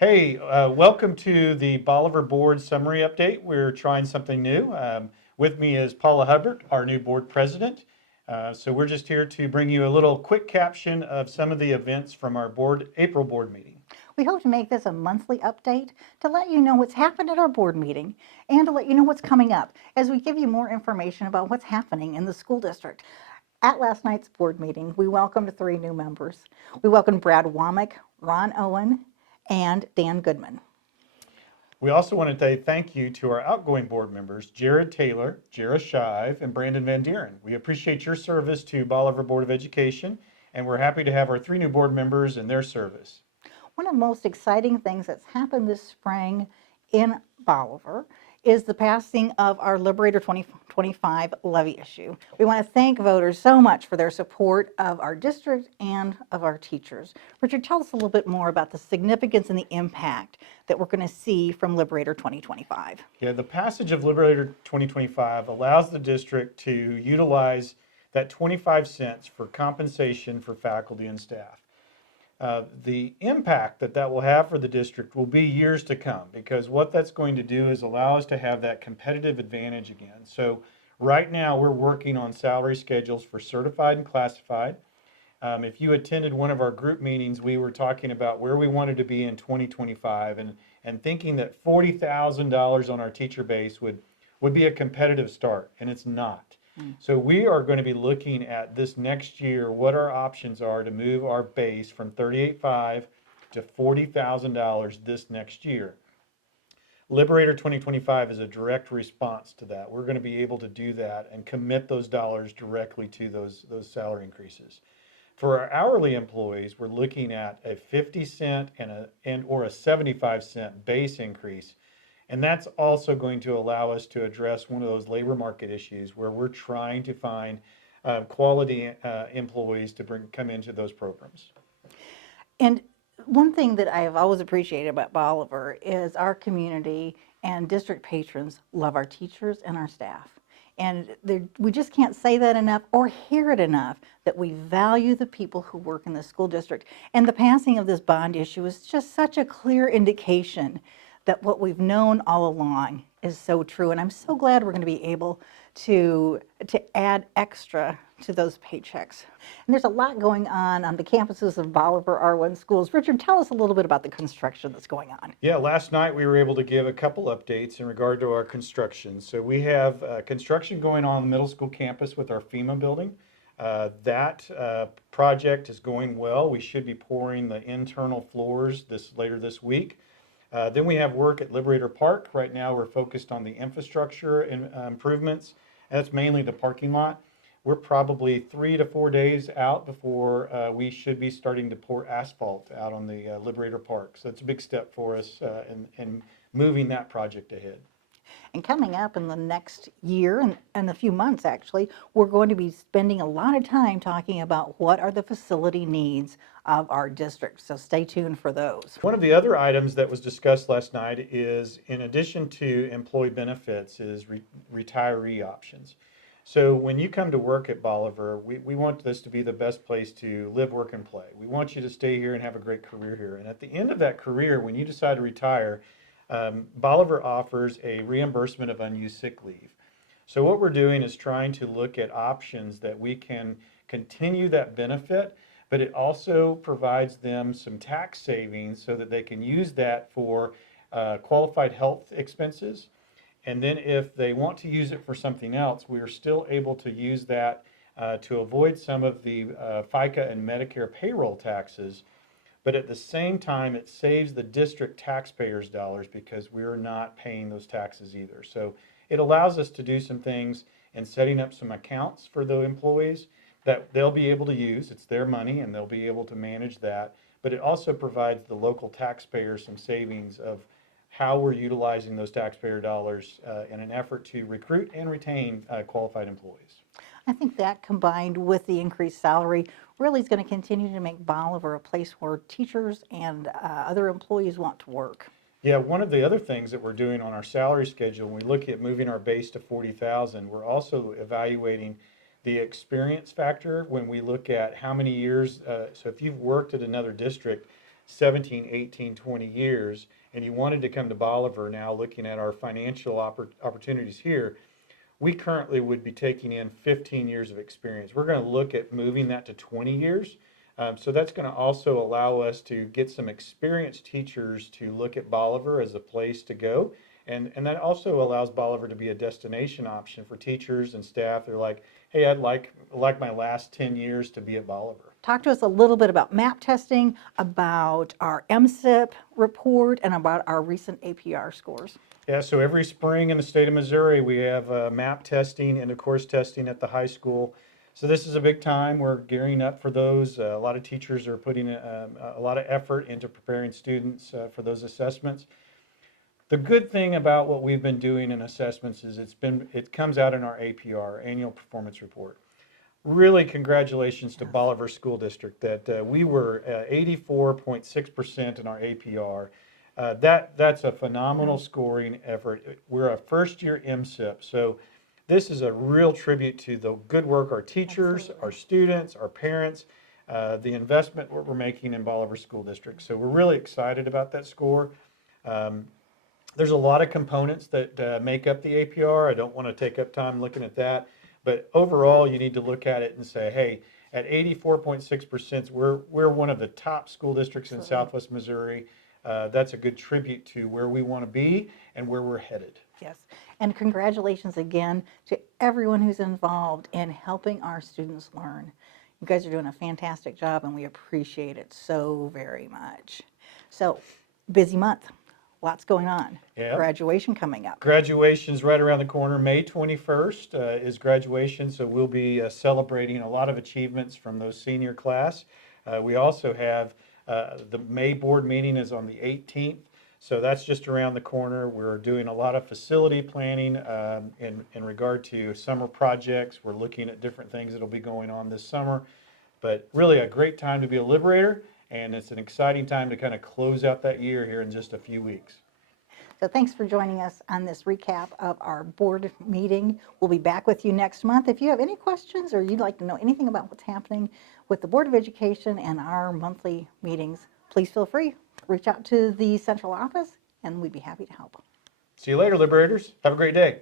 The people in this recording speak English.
Hey, welcome to the Bolivar Board Summary Update. We're trying something new. With me is Paula Hubbert, our new board president. So we're just here to bring you a little quick caption of some of the events from our April board meeting. We hope to make this a monthly update to let you know what's happened at our board meeting and to let you know what's coming up as we give you more information about what's happening in the school district. At last night's board meeting, we welcomed 3 new members. We welcomed Brad Womack, Ron Owen, and Dan Goodman. We also want to say thank you to our outgoing board members, Jared Taylor, Jara Shive, and Brandon Van Dieren. We appreciate your service to Bolivar Board of Education, and we're happy to have our 3 new board members and their service. One of the most exciting things that's happened this spring in Bolivar is the passing of our Liberator 2025 levy issue. We want to thank voters so much for their support of our district and of our teachers. Richard, tell us a little bit more about the significance and the impact that we're going to see from Liberator 2025. Yeah, the passage of Liberator 2025 allows the district to utilize that 25 cents for compensation for faculty and staff. The impact that will have for the district will be years to come, because what that's going to do is allow us to have that competitive advantage again. So right now we're working on salary schedules for certified and classified. If you attended one of our group meetings, we were talking about where we wanted to be in 2025 and thinking that $40,000 on our teacher base would be a competitive start, and it's not. So we are going to be looking at this next year, what our options are to move our base from $38,500 to $40,000 this next year. Liberator 2025 is a direct response to that. We're going to be able to do that and commit those dollars directly to those salary increases. For our hourly employees, we're looking at a 50-cent or a 75-cent base increase. And that's also going to allow us to address one of those labor market issues where we're trying to find quality employees to come into those programs. And one thing that I have always appreciated about Bolivar is our community and district patrons love our teachers and our staff. And we just can't say that enough or hear it enough, that we value the people who work in the school district. And the passing of this bond issue is just such a clear indication that what we've known all along is so true. And I'm so glad we're going to be able to add extra to those paychecks. And there's a lot going on the campuses of Bolivar R1 schools. Richard, tell us a little bit about the construction that's going on. Yeah, last night we were able to give a couple updates in regard to our construction. So we have construction going on the middle school campus with our FEMA building. That project is going well. We should be pouring the internal floors later this week. Then we have work at Liberator Park. Right now we're focused on the infrastructure and improvements. That's mainly the parking lot. We're probably 3 to 4 days out before we should be starting to pour asphalt out on the Liberator Park. So that's a big step for us in moving that project ahead. And coming up in the next year and a few months, actually, we're going to be spending a lot of time talking about what are the facility needs of our district. So stay tuned for those. One of the other items that was discussed last night is, in addition to employee benefits, is retiree options. So when you come to work at Bolivar, we want this to be the best place to live, work, and play. We want you to stay here and have a great career here. And at the end of that career, when you decide to retire, Bolivar offers a reimbursement of unused sick leave. So what we're doing is trying to look at options that we can continue that benefit, but it also provides them some tax savings so that they can use that for qualified health expenses. And then if they want to use it for something else, we are still able to use that to avoid some of the FICA and Medicare payroll taxes. But at the same time, it saves the district taxpayers dollars because we're not paying those taxes either. So it allows us to do some things and setting up some accounts for the employees that they'll be able to use. It's their money and they'll be able to manage that. But it also provides the local taxpayers some savings of how we're utilizing those taxpayer dollars in an effort to recruit and retain qualified employees. I think that, combined with the increased salary, really is going to continue to make Bolivar a place where teachers and other employees want to work. Yeah, one of the other things that we're doing on our salary schedule, when we look at moving our base to 40,000, we're also evaluating the experience factor when we look at how many years. So if you've worked at another district, 17, 18, 20 years, and you wanted to come to Bolivar now looking at our financial opportunities here, we currently would be taking in 15 years of experience. We're going to look at moving that to 20 years. So that's going to also allow us to get some experienced teachers to look at Bolivar as a place to go. And that also allows Bolivar to be a destination option for teachers and staff. They're like, hey, I'd like my last 10 years to be at Bolivar. Talk to us a little bit about MAP testing, about our MSIP report, and about our recent APR scores. Yeah, so every spring in the state of Missouri, we have MAP testing and, of course, testing at the high school. So this is a big time. We're gearing up for those. A lot of teachers are putting a lot of effort into preparing students for those assessments. The good thing about what we've been doing in assessments is it comes out in our APR, Annual Performance Report. Really, congratulations to Bolivar School District that we were 84.6% in our APR. That's a phenomenal scoring effort. We're a first-year MSIP, so this is a real tribute to the good work our teachers, Absolutely. our students, our parents, the investment we're making in Bolivar School District. So we're really excited about that score. There's a lot of components that make up the APR. I don't want to take up time looking at that. But overall, you need to look at it and say, hey, at 84.6%, we're one of the top school districts in Southwest Missouri. That's a good tribute to where we want to be and where we're headed. Yes, and congratulations again to everyone who's involved in helping our students learn. You guys are doing a fantastic job, and we appreciate it so very much. So, busy month. Lots going on. Yeah. Graduation coming up. Graduation's right around the corner. May 21st is graduation, so we'll be celebrating a lot of achievements from those senior class. We also have the May board meeting is on the 18th, so that's just around the corner. We're doing a lot of facility planning in regard to summer projects. We're looking at different things that'll be going on this summer, but really a great time to be a Liberator. And it's an exciting time to kind of close out that year here in just a few weeks. So thanks for joining us on this recap of our board meeting. We'll be back with you next month. If you have any questions or you'd like to know anything about what's happening with the Board of Education and our monthly meetings, please feel free. Reach out to the central office and we'd be happy to help. See you later, Liberators. Have a great day.